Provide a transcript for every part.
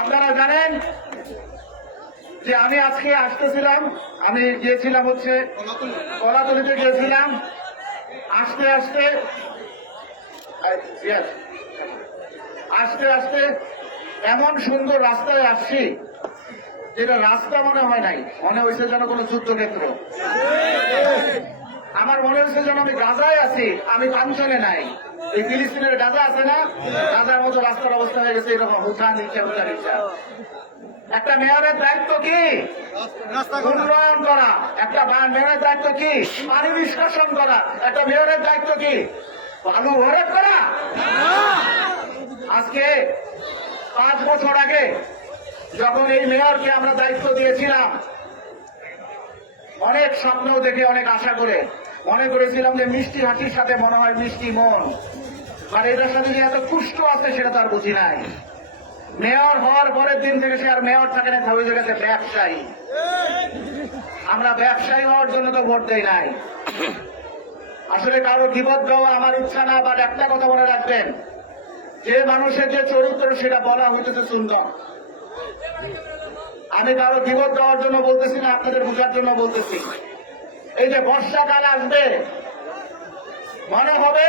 আপনারা জানেন যে আমি আজকে আসতেছিলাম, আমি গিয়েছিলাম হচ্ছে কলাতলিতে গিয়েছিলাম। আস্তে আস্তে আস্তে আস্তে এমন সুন্দর রাস্তায় আসছি যেটা রাস্তা মনে হয় নাই, মনে হয়েছে যেন কোনো যুদ্ধক্ষেত্র। আমার মনে হচ্ছে যেন আমি গাজায় আছি, আমি কাঞ্চনে নাই। এই ফিলিস্তিনের গাজা আছে না, গাজার মতো রাস্তার অবস্থা হয়ে গেছে এরকম, উঠা নিচা উঠা নিচা। একটা মেয়রের দায়িত্ব কি? উন্নয়ন করা। একটা মেয়রের দায়িত্ব কি? পানি নিষ্কাশন করা। একটা মেয়রের দায়িত্ব কি? বালু ভরাট করা। আজকে 5 বছর আগে যখন এই মেয়রকে আমরা দায়িত্ব দিয়েছিলাম, অনেক স্বপ্ন দেখে অনেক আশা করে মনে করেছিলাম যে মিষ্টি হাসির সাথে মনে হয় মিষ্টি মন, আর এটার সাথে যে এত কুষ্ঠ আছে সেটা তার বুঝি নাই। মেয়র হওয়ার পরের দিন থেকে সে আর মেয়র থাকে না, হয়ে গেছে ব্যবসায়ী। আমরা ব্যবসায়ী হওয়ার জন্য তো ভোট দেই নাই। আসলে কারো গীবত দেওয়া আমার ইচ্ছা না, বাট একটা কথা মনে রাখবেন, যে মানুষের যে চরিত্র সেটা বলা হইতেছে সুন্দর। আমি কারো গীবত দেওয়ার জন্য বলতেছি না, আপনাদের বোঝার জন্য বলতেছি। এই যে বর্ষাকাল আসবে, মনে হবে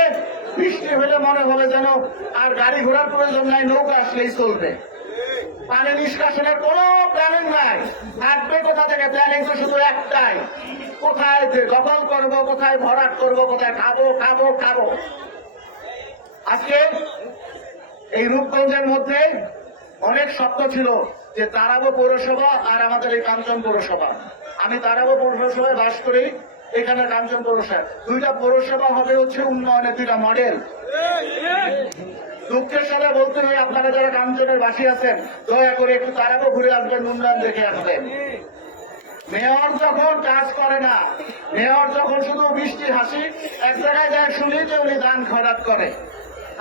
বৃষ্টি হলে মনে হবে যেন আর গাড়ি ঘোড়ার প্রয়োজন নাই, নৌকা আসলেই চলবে। পানি নিষ্কাশনের কোন প্ল্যানিং নাই। থাকবে কোথা থেকে? প্ল্যানিং তো শুধু একটাই, কোথায় দখল করব, কোথায় ভরাট করব, কোথায় খাবো খাবো খাবো। আজকে এই রূপগঞ্জের মধ্যে অনেক স্বপ্ন ছিল যে তারাবো পৌরসভা আর আমাদের এই কাঞ্চন পৌরসভা। আমি তারাবো পৌরসভায় বাস করি, এখানে কাঞ্চন পৌরসভা। দুইটা পৌরসভা হবে হচ্ছে উন্নয়নের দুইটা মডেল। দুঃখের সাথে বলতে হয়, আপনারা যারা কাঞ্চনের বাসী আছেন, দয়া করে একটু তারাবো ঘুরে আসবেন, উন্নয়ন দেখে আসবেন। মেয়র যখন কাজ করে না, মেয়র যখন শুধু বৃষ্টি হাসি, এক জায়গায় যায় শুনি যে উনি দান খয়রাত করে।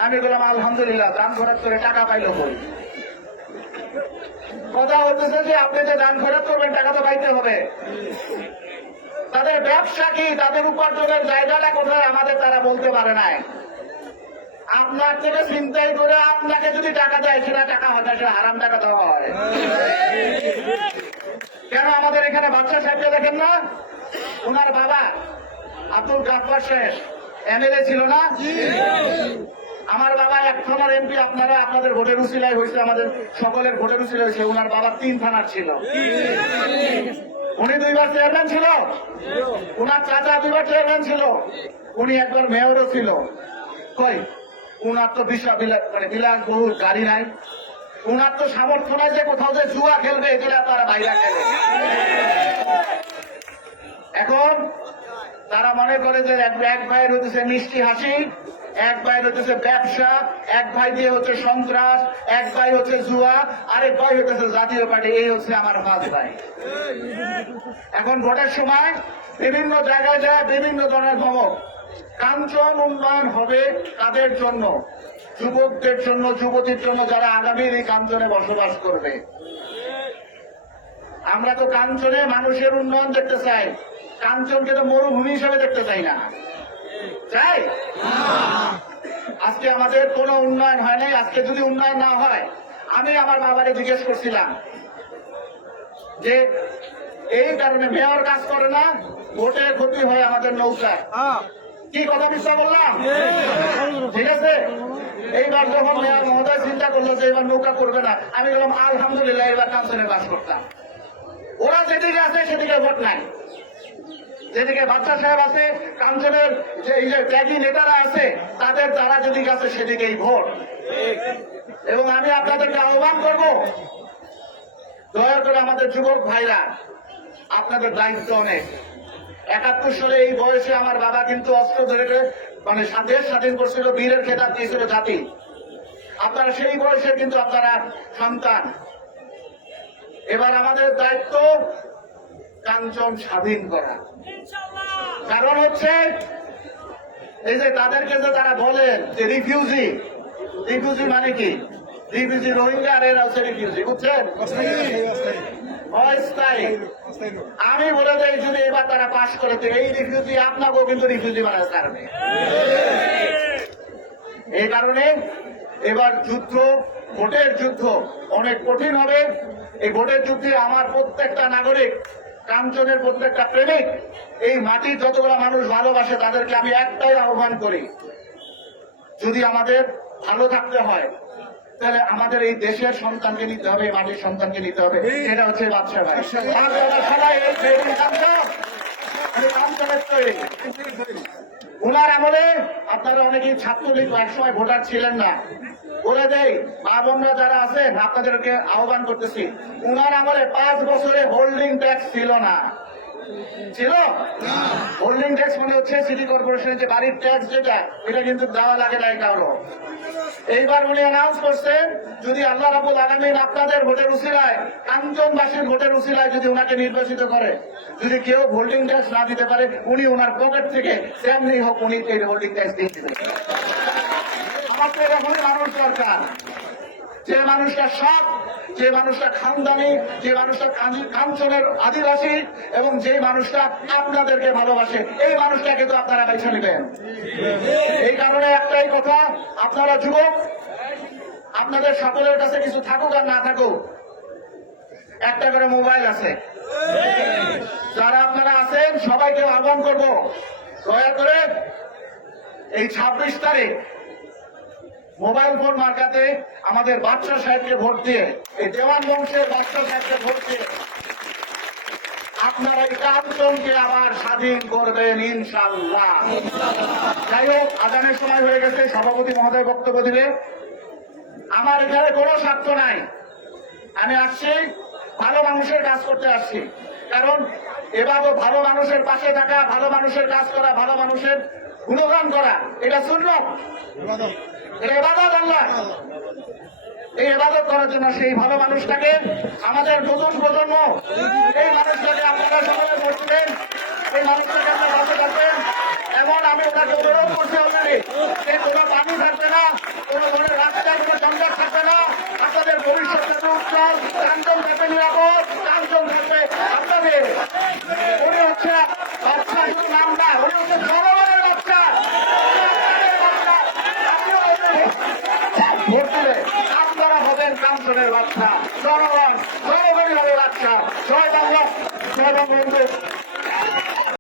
আমি বললাম আলহামদুলিল্লাহ, দান খয়রাত করে টাকা পাইল কই? কথা বলতেছে যে আপনি যে দান খয়রাত করবেন টাকা তো পাইতে হবে। তাদের ব্যবসা কি, তাদের উপার্জনের জায়গাটা কোথায় আমাদের তারা বলতে পারে নাই। আপনার থেকে চিন্তাই করে আপনাকে যদি টাকা দেয়, সেটা টাকা হয় না, সেটা হারাম টাকা দেওয়া হয়। কেন আমাদের এখানে বাচ্চা সাহেবকে দেখেন না? ওনার বাবা আব্দুল গাফফার সাহেব এমএলএ ছিল না? আমার বাবা 1 থানার এমপি। আপনারা আপনাদের ভোটের উসিলায় হয়েছে, আমাদের সকলের ভোটের উসিলায় হয়েছে। ওনার বাবা 3 থানার ছিল। উনি 2 বার চেয়ারম্যান ছিল। ওনার চাচা 2 বার চেয়ারম্যান ছিল। উনি একবার মেয়রও ছিল। কই উনার তো বিলাসবহুল গাড়ি নাই, উনার তো সামর্থ্য নাই যে কোথাও যে জুয়া খেলবে, এগুলা তারা বাইরে খেলে। এখন তারা মনে করে যে এক ভাইয়ের হচ্ছে মিষ্টি হাসি, এক ভাই হচ্ছে ব্যবসা, এক ভাই দিয়ে হচ্ছে সন্ত্রাস, এক ভাই হচ্ছে জুয়া, আরেক ভাই হচ্ছে জাতীয় পার্টি। এই হচ্ছে আমার 5 ভাই। এখন ভোটের সময় বিভিন্ন জায়গায় যায় বিভিন্ন ধরনের ধমক। কাঞ্চন উন্নয়ন হবে তাদের জন্য, যুবকদের জন্য, যুবতীর জন্য, যারা আগামীর এই কাঞ্চনে বসবাস করবে। আমরা তো কাঞ্চনে মানুষের উন্নয়ন দেখতে চাই, কাঞ্চনকে তো মরুভূমি হিসাবে দেখতে চাই না। চাই? আজকে আমাদের কোনো উন্নয়ন হয় নাই। আজকে যদি উন্নয়ন না হয়, আমি আমার বাবারে জিজ্ঞেস করছিলাম যে এই কারণে মেয়র কাজ করে না, ভোটে ক্ষতি হয় আমাদের নৌকা। কি কথা মিথ্যা বললাম? ঠিক আছে। এইবার যখন মেয়র মহোদয় চিন্তা করলো যে এবার নৌকা করবে না, আমি বললাম আলহামদুলিল্লাহ, এবার কাঞ্চনে বাস করতাম। ওরা যেদিকে আছে সেদিকে ভোট নাই, যেদিকে বাচ্চা সাহেব আছে, কাঞ্চনের যে ত্যাগী নেতারা আছে, তাদের তারা যেদিকে আছে সেদিকেই ভোট। এবং আমি আপনাদেরকে আহ্বান করব, দয়া করে আমাদের যুবক ভাইরা, আপনাদের দায়িত্ব অনেক। 71 সালে এই বয়সে আমার বাবা কিন্তু অস্ত্র ধরে দেশ স্বাধীন করছিল, বীরের খেতাব দিয়েছিল জাতি। আপনারা সেই বয়সে কিন্তু আপনারা সন্তান। এবার আমাদের দায়িত্ব কাঞ্চন স্বাধীন করা। কারণ হচ্ছে এই যে তাদেরকে যে তারা বলেন যে রিফিউজি, রিফিউজি মানে কি? রিফিউজি রোহিঙ্গা, আর এরা হচ্ছে রিফিউজি, বুঝছেন? অস্থায়ী। আমি বলে দেই, যদি এবার তারা পাশ করে, এই রিফিউজি আপনাকেও কিন্তু রিফিউজি বানাতে পারবে। এই কারণে এবার যুদ্ধ, ভোটের যুদ্ধ অনেক কঠিন হবে। এই ভোটের যুদ্ধে আমার প্রত্যেকটা নাগরিক, কাঞ্চনের প্রত্যেকটা প্রেমিক, এই মাটির যতগুলো মানুষ ভালোবাসে তাদেরকে আমি একটাই আহ্বান করি, যদি আমাদের ভালো থাকতে হয় তাহলে আমাদের এই দেশের সন্তানকে নিতে হবে, এই মাটির সন্তানকে নিতে হবে। এটা হচ্ছে বাদশা ভাই। সবাই ওনার আমলে আপনারা অনেকেই ছাত্রলীগ একসময় ভোটার ছিলেন না, বলে দেয় মা বোনরা যারা আছেন আপনাদেরকে আহ্বান করতেছি, ওনার আমলে 5 বছরে হোল্ডিং ট্যাক্স ছিল না। ছিল হোল্ডিং ট্যাক্স মানে হচ্ছে সিটি কর্পোরেশনের যে বাড়ির ট্যাক্স, যেটা এটা কিন্তু দেওয়া লাগে নাই কারো। এইবার উনি অ্যানাউন্স করছেন যদি আল্লাহ রাব্বুল আলামিন আপনাদের ভোটের উসিলায়, কাঞ্চনবাসীর ভোটের উসিলায় যদি ওনাকে নির্বাচিত করে, যদি কেউ হোল্ডিং ট্যাক্স না দিতে পারে উনি ওনার পকেট থেকে যেমনি হোক উনি এই হোল্ডিং ট্যাক্স দিয়ে দিবেন। আমাদের এরকমই মানুষ দরকার, যে মানুষটা সৎ, যে মানুষটা খানদানি, যে মানুষটা কাঞ্চনের আদিবাসী এবং যে মানুষটা আপনাদেরকে ভালোবাসে, এই মানুষটাকে তো আপনারা বেছে নেবেন। এই কারণে একটাই কথা, আপনারা যুবক, আপনাদের সকলের কাছে কিছু থাকুক আর না থাকুক, একটা করে মোবাইল আছে। যারা আপনারা আছেন সবাইকে আহ্বান করব, দয়া করে এই 26 তারিখ মোবাইল ফোন মার্কাতে আমাদের বাদশা সাহেবকে ভোট দিয়ে, এই দেওয়ান বংশের বাদশা সাহেবকে ভোট দিয়ে আপনারা এই কাঞ্চনকে আবার স্বাধীন করবেন ইনশাআল্লাহ। যাই হোক, আজানের সময় হয়ে গেছে, সভাপতি মহোদয় বক্তব্য দিলে। আমার এখানে কোনো স্বার্থ নাই, আমি আসছি ভালো মানুষের কাজ করতে আসছি। কারণ এভাবে ভালো মানুষের পাশে থাকা, ভালো মানুষের কাজ করা, ভালো মানুষের গুণগান করা, এটা সুন্নাত, এটা ইবাদত। আল্লাহ এই ইবাদত করার জন্য সেই ভালো মানুষটাকে, আমাদের নতুন প্রজন্ম, এই মানুষটাকে আপনারা সকলে বলছিলেন, এই মানুষটাকে আপনারা কাছে থাকবেন। এমন আমি ওনাকে অনুরোধ করছি অলরেডি, যে কোনো পানি থাকবে না, কোনো ধরনের রাস্তায় কোনো জঞ্জাট থাকবে না, আপনাদের ভবিষ্যৎ থাকবে উজ্জ্বল, কাঞ্চন থাকবে নিরাপদ, কাঞ্চন থাকবে আপনাদের। উনি হচ্ছে বাচ্চা, শুধু নাম না, উনি হচ্ছে জনগণের বাচ্চা। ভোট দিলে আপনারা হবেন কাঞ্চনের বাচ্চা, জনগণ জনগণই হবে বাচ্চা। জয় বাংলা, জয় বঙ্গবন্ধু।